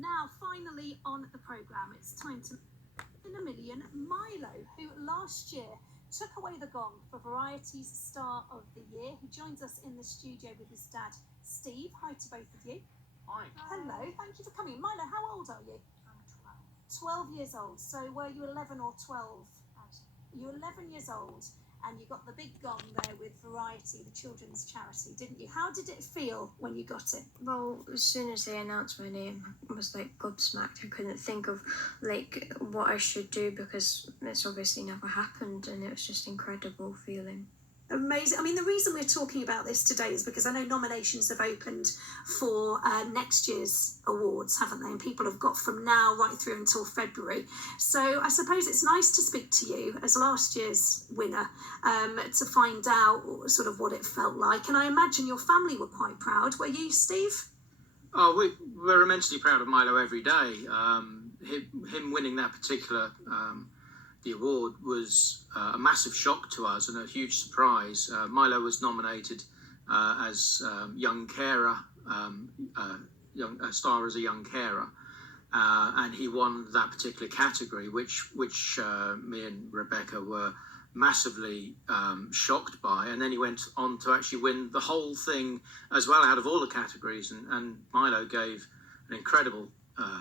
Now, finally on the programme, it's time to in a million Milo, who last year took away the gong for Variety's Star of the Year. He joins us in the studio with his dad, Steve. Hi to both of you. Hi. Hello, thank you for coming. Milo, how old are you? I'm 12 years old. So were you 11 or 12? You were 11 years old, and you got the big gong there with Variety, the children's charity, didn't you? How did it feel when you got it? Well, as soon as they announced my name, I was like gobsmacked. I couldn't think of like what I should do because it's obviously never happened, and it was just incredible feeling. Amazing. I mean, the reason we're talking about this today is because I know nominations have opened for next year's awards, haven't they? And people have got from now right through until February. So I suppose it's nice to speak to you as last year's winner to find out sort of what it felt like. And I imagine your family were quite proud. Were you, Steve? Oh, we're immensely proud of Milo every day. Him winning that particular the award was a massive shock to us and a huge surprise. Milo was nominated as young carer, a star as a young carer, and he won that particular category, which me and Rebecca were massively shocked by. And then he went on to actually win the whole thing as well, out of all the categories. And Milo gave an incredible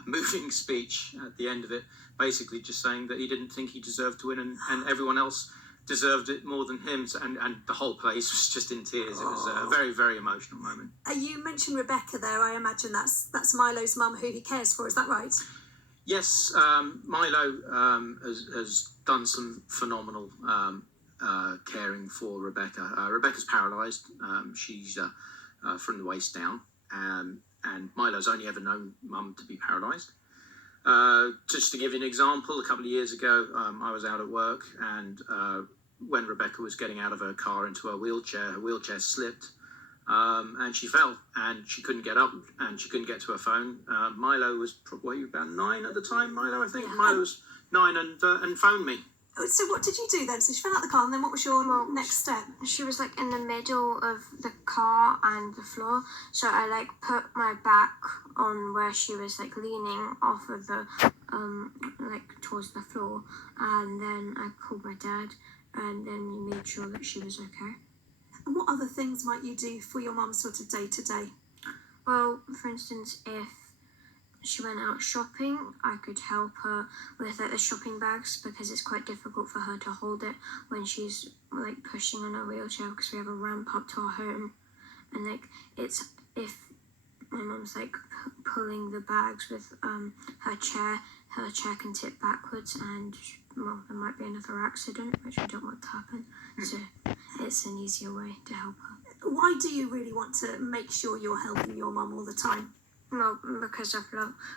moving speech at the end of it, basically just saying that he didn't think he deserved to win, and everyone else deserved it more than him. So, and the whole place was just in tears. It was a very, very emotional moment. You mentioned Rebecca there. I imagine that's Milo's mum, who he cares for. Is that right? Yes, Milo has done some phenomenal caring for Rebecca. Rebecca's paralysed. She's from the waist down. And Milo's only ever known mum to be paralysed. Just to give you an example, a couple of years ago, I was out at work, and when Rebecca was getting out of her car into her wheelchair slipped, and she fell, and she couldn't get up, and she couldn't get to her phone. Milo was probably about 9 at the time. Milo, I think. Yeah. Milo was 9 and phoned me. So what did you do then? So she fell out the car, and then what was your next step? She was like in the middle of the car and the floor, so I like put my back on where she was like leaning off of the like towards the floor, and then I called my dad, and then we made sure that she was okay. And what other things might you do for your mum sort of day to day? Well, for instance, if she went out shopping, I could help her with like the shopping bags, because it's quite difficult for her to hold it when she's like pushing on her wheelchair, because we have a ramp up to our home, and like it's if my mum's like pulling the bags with her chair can tip backwards, and well, there might be another accident, which we don't want to happen. So it's an easier way to help her. Why do you really want to make sure you're helping your mum all the time? Well, because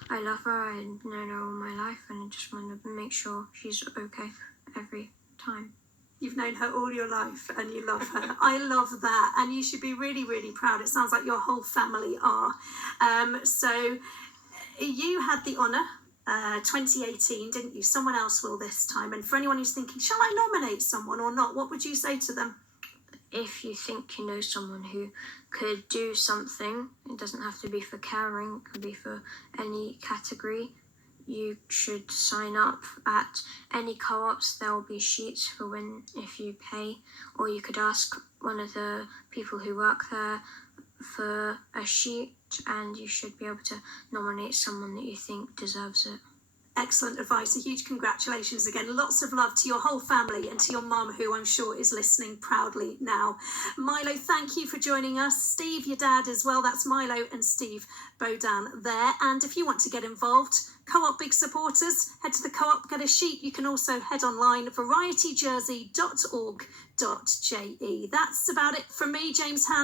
I love her, I've known her all my life, and I just want to make sure she's okay every time. You've known her all your life and you love her. I love that, and you should be really, really proud. It sounds like your whole family are. So you had the honour 2018, didn't you? Someone else will this time. And for anyone who's thinking, shall I nominate someone or not, what would you say to them? If you think you know someone who could do something, it doesn't have to be for caring, it could be for any category, you should sign up at any co-ops. There will be sheets for when, if you pay, or you could ask one of the people who work there for a sheet, and you should be able to nominate someone that you think deserves it. Excellent advice. A huge congratulations again. Lots of love to your whole family and to your mum, who I'm sure is listening proudly now. Milo, thank you for joining us. Steve, your dad as well. That's Milo and Steve Bodan there. And if you want to get involved, Co-op big supporters, head to the Co-op, get a sheet. You can also head online, varietyjersey.org.je. That's about it from me, James Hand.